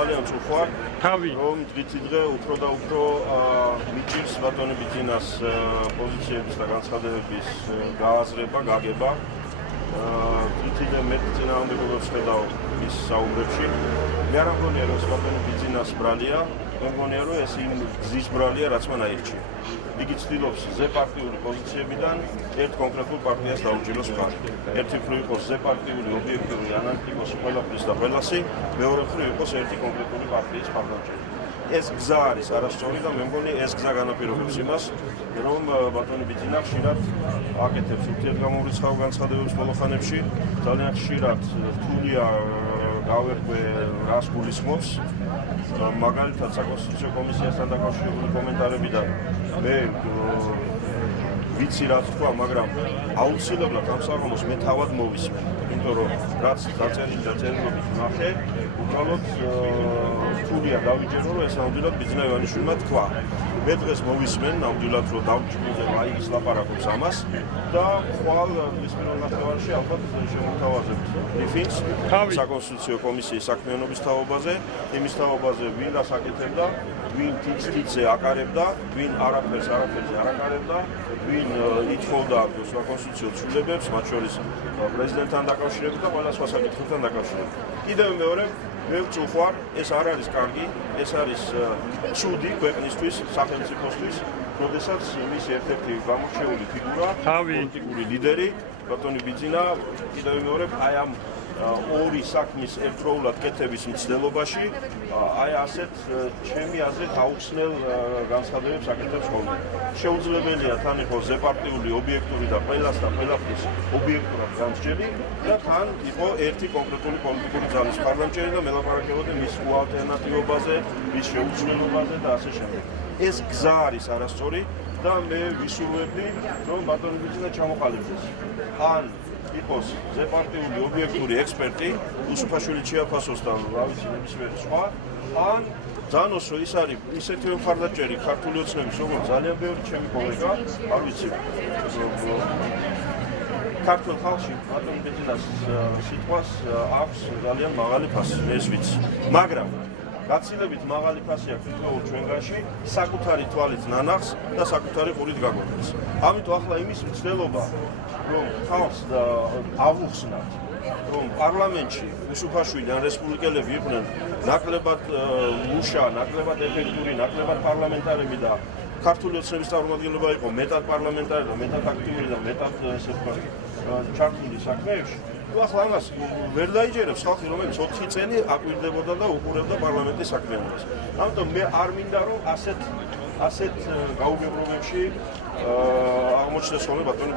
ძალიან წუხوار თავი რომ დღითიდღე უფრო და უფრო მიჭირს ბატონი ბიძინას პოზიციების და განცხადებების გააზრება, გაგება. დღითიდღე მე წინააღმდეგობებს ხედავ მის საუბრებში. მე არ მგონია რომ ბატონი ბიძინას ბრალია, მე მგონია რომ ეს იმ გზის ბრალია, რაც მან აირჩია. იგი ცდილობს ზეპარტიული პოზიციებიდან ერთ კონკრეტულ პარტიას დაუჭიროს მხარი. ერთი მხრივ იყოს ზეპარტიული, ობიექტიური, ანალიტიკოსი, ყველაფრის და ყველასი, მეორე მხრივ იყოს ერთი კონკრეტული პარტიის მხარდამჭერი. ეს გზა არის არასწორი და მე მგონი ეს გზა განაპირობებს იმას, რომ ბატონი ბიძინა ხშირად აკეთებს ურთიერთგამორიცხავ განცხადებებს ბოლო ხანებში, ძალიან ხშირად რთულია გავერკვე რას გულისხმობს. მაგალითად საკონსტიტუციო კომისიასთან დაკავშირებული კომენტარებიდან მე ვიცი რა თქვა, მაგრამ აუცილებლად ამ საღამოს მე თავად მოვისმენ, იმიტომ რომ რაც დაწერილი და წერილობით ვნახე, უბრალოდ რთულია დავიჯერო, რომ ეს ნამდვილად ბიძინა ივანიშვილმა თქვა. მე დღეს მოვისმენ ნამდვილად, რომ დავჭირდე აიგის ლაპარაკობს ამას და ხვალ ის პირველ ნახევარში ალბათ შემოთავაზებთ ბრიფინგს საკონსტიტუციო კომისიის საქმიანობის თაობაზე, იმის თაობაზე, ვინ რას აკეთებდა, ვინ თითზე აკარებდა, ვინ არაფერზე არ აკარებდა, ვინ ითხოვდა საკონსტიტუციო ცვლილებებს, მათ შორის პრეზიდენტთან დაკავშირებით და ყველა სხვა საკითხებთან დაკავშირებით. კიდევ მეორე მე ვწუხوار, ეს არ არის კარგი, ეს არის ცუდი ქვეყნისთვის, სახელმწიფოსთვის, როდესაც მის ერთ-ერთი გამორჩეული ფიგურა, პოლიტიკური ლიდერი, ბატონი ბიძინა, კიდევ მეორე აი ამ ორი საქმის ერთდროულად კეთების მცდელობაში, აი ასეთ ჩემი აზრით აუხსნელ განცხადებებს აკეთებს ხოლმე. შეუძლებელია თან იყოს ზეპარტიული, ობიექტური და ყველაფრის ობიექტურად გამსჯელი და თან იყო ერთი კონკრეტული პოლიტიკური ძალის მხარდამჭერი და მელაპარაკებოდნენ მის უალტერნატივობაზე, მის შეუცვლელობაზე და ასე შემდეგ. ეს გზა არის არასწორი და მე ვისურვებდი, რომ ბატონი ბიძინა ჩამოყალიბდეს. ან იყოს ზეპარტიული, ობიექტური ექსპერტი, უსუფაშვილი ჩიაფასოს და რა ვიცი, ნებისმიერი სხვა, ან ძანოს რომ ის არის ისეთივე მხარდაჭერი ქართული ოცნების, როგორც ძალიან ბევრი ჩემი კოლეგა, არ ვიცი. ქართულ ხალხში ბატონი ბიძინას სიტყვას აქვს ძალიან მაღალი ფასი, ეს ვიცი. მაგრამ გაცილებით მაღალი ფასი აქვს თითოეულ ჩვენგანში საკუთარი თვალით ნანახს და საკუთარი ყურით გაგვეყრეს. ამიტომ ახლა იმის მცდელობა, რომ ხალხს ავუხსნათ, რომ პარლამენტში უსუფაშვილი ან რესპუბლიკელები იყვნენ ნაკლებად მუშა, ნაკლებად ეფექტური, ნაკლებად პარლამენტარები და ქართული ოცნების წარმომადგენლობა იყო მეტად პარლამენტარი და მეტად აქტიური და მეტად ესე ვთქვათ ჩართული საქმეებში. ახლა ამას ვერ დაიჯერებს ხალხი, რომელიც 4 წელი აკვირდებოდა და უყურებდა პარლამენტის საქმიანობას. ამიტომ მე არ მინდა რომ ასეთ გაუგებრობებში აღმოჩნდეს ხოლმე ბატონი